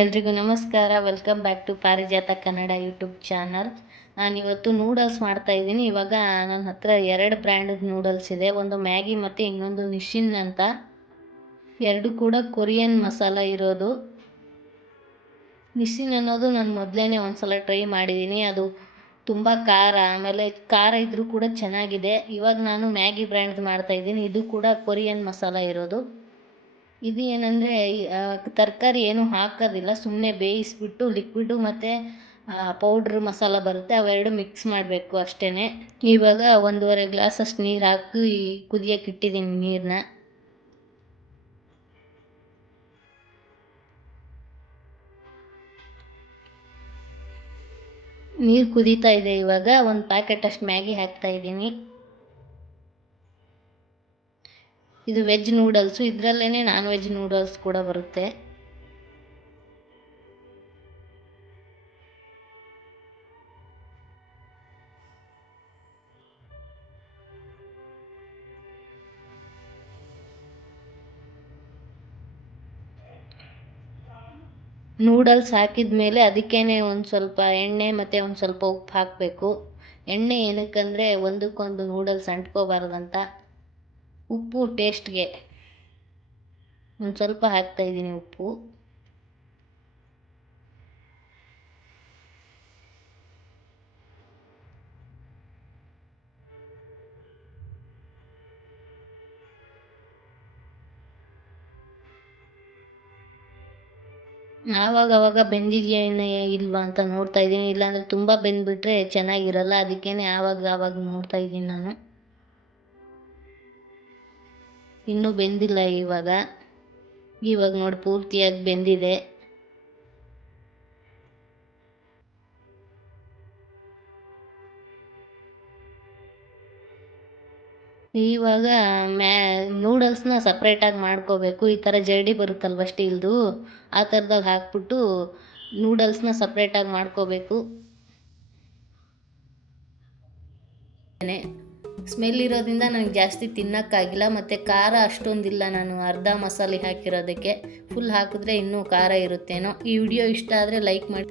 ಎಲ್ರಿಗೂ ನಮಸ್ಕಾರ. Welcome back to ಪಾರಿಜಾತ ಕನ್ನಡ ಯೂಟ್ಯೂಬ್ ಚಾನಲ್. ನಾನಿವತ್ತು ನೂಡಲ್ಸ್ ಮಾಡ್ತಾಯಿದ್ದೀನಿ. ಇವಾಗ ನನ್ನ ಹತ್ರ 2 ಬ್ರ್ಯಾಂಡದ ನೂಡಲ್ಸ್ ಇದೆ. ಒಂದು ಮ್ಯಾಗಿ ಮತ್ತು ಇನ್ನೊಂದು ನಿಶಿನ್ ಅಂತ. 2 ಕೂಡ ಕೊರಿಯನ್ ಮಸಾಲ ಇರೋದು. ನಿಶಿನ್ ಅನ್ನೋದು ನಾನು ಮೊದಲೇ ಒಂದು ಸಲ ಟ್ರೈ ಮಾಡಿದ್ದೀನಿ. ಅದು ತುಂಬ ಆಮೇಲೆ ಖಾರ ಇದ್ದರೂ ಕೂಡ ಚೆನ್ನಾಗಿದೆ. ಇವಾಗ ನಾನು ಮ್ಯಾಗಿ ಬ್ರ್ಯಾಂಡ್ದು ಮಾಡ್ತಾಯಿದ್ದೀನಿ. ಇದು ಕೂಡ ಕೊರಿಯನ್ ಮಸಾಲ ಇರೋದು. ಇದು ಏನಂದರೆ ತರಕಾರಿ ಏನೂ ಹಾಕೋದಿಲ್ಲ, ಸುಮ್ಮನೆ ಬೇಯಿಸ್ಬಿಟ್ಟು ಲಿಕ್ವಿಡು ಮತ್ತು ಪೌಡ್ರ್ ಮಸಾಲ ಬರುತ್ತೆ, ಅವೆರಡು ಮಿಕ್ಸ್ ಮಾಡಬೇಕು ಅಷ್ಟೇ. ಇವಾಗ 1.5 ಗ್ಲಾಸಷ್ಟು ನೀರು ಹಾಕಿ ಕುದಿಯೋಕೆ ಇಟ್ಟಿದ್ದೀನಿ ನೀರನ್ನ. ನೀರು ಕುದೀತಾ ಇದೆ. ಇವಾಗ 1 ಪ್ಯಾಕೆಟ್ ಅಷ್ಟು ಮ್ಯಾಗಿ ಹಾಕ್ತಾಯಿದ್ದೀನಿ. ಇದು ವೆಜ್ ನೂಡಲ್ಸು, ಇದರಲ್ಲೇ ನಾನ್ ವೆಜ್ ನೂಡಲ್ಸ್ ಕೂಡ ಬರುತ್ತೆ. ನೂಡಲ್ಸ್ ಹಾಕಿದ ಮೇಲೆ ಅದಕ್ಕೇ ಒಂದು ಸ್ವಲ್ಪ ಎಣ್ಣೆ ಮತ್ತು ಒಂದು ಸ್ವಲ್ಪ ಉಪ್ಪು ಹಾಕಬೇಕು. ಎಣ್ಣೆ ಏನಕ್ಕಂದರೆ ಒಂದಕ್ಕೊಂದು ನೂಡಲ್ಸ್ ಅಂಟ್ಕೋಬಾರ್ದಂತ. ಉಪ್ಪು ಟೇಸ್ಟ್ಗೆ ಒಂದು ಸ್ವಲ್ಪ ಹಾಕ್ತಾಯಿದ್ದೀನಿ ಉಪ್ಪು. ಆವಾಗವಾಗ ಬೆಂದಿದೆಯಾ ಇಲ್ವಾ ಅಂತ ನೋಡ್ತಾಯಿದ್ದೀನಿ. ಇಲ್ಲಾಂದರೆ ತುಂಬ ಬೆಂದುಬಿಟ್ರೆ ಚೆನ್ನಾಗಿರಲ್ಲ, ಅದಕ್ಕೇ ಆವಾಗ ನೋಡ್ತಾಯಿದ್ದೀನಿ ನಾನು. ಇನ್ನೂ ಬೆಂದಿಲ್ಲ ಇವಾಗ ನೋಡಿ ಪೂರ್ತಿಯಾಗಿ ಬೆಂದಿದೆ. ಇವಾಗ ನೂಡಲ್ಸ್ನ ಸಪ್ರೇಟಾಗಿ ಮಾಡ್ಕೋಬೇಕು. ಈ ಥರ ಜರಡಿ ಬರುತ್ತಲ್ವ ಸ್ಟೀಲ್ದು, ಆ ಥರದಾಗ ಹಾಕ್ಬಿಟ್ಟು ನೂಡಲ್ಸ್ನ ಸಪ್ರೇಟಾಗಿ ಮಾಡ್ಕೋಬೇಕು. ಸ್ಮೆಲ್ ಇರೋದ್ರಿಂದ ನನಗೆ ಜಾಸ್ತಿ ತಿನ್ನೋಕ್ಕಾಗಿಲ್ಲ, ಮತ್ತು ಖಾರ ಅಷ್ಟೊಂದಿಲ್ಲ. ನಾನು ಅರ್ಧ ಮಸಾಲೆ ಹಾಕಿರೋದಕ್ಕೆ, ಫುಲ್ ಹಾಕಿದ್ರೆ ಇನ್ನೂ ಖಾರ ಇರುತ್ತೇನೋ. ಈ ವಿಡಿಯೋ ಇಷ್ಟ ಆದರೆ ಲೈಕ್ ಮಾಡಿ.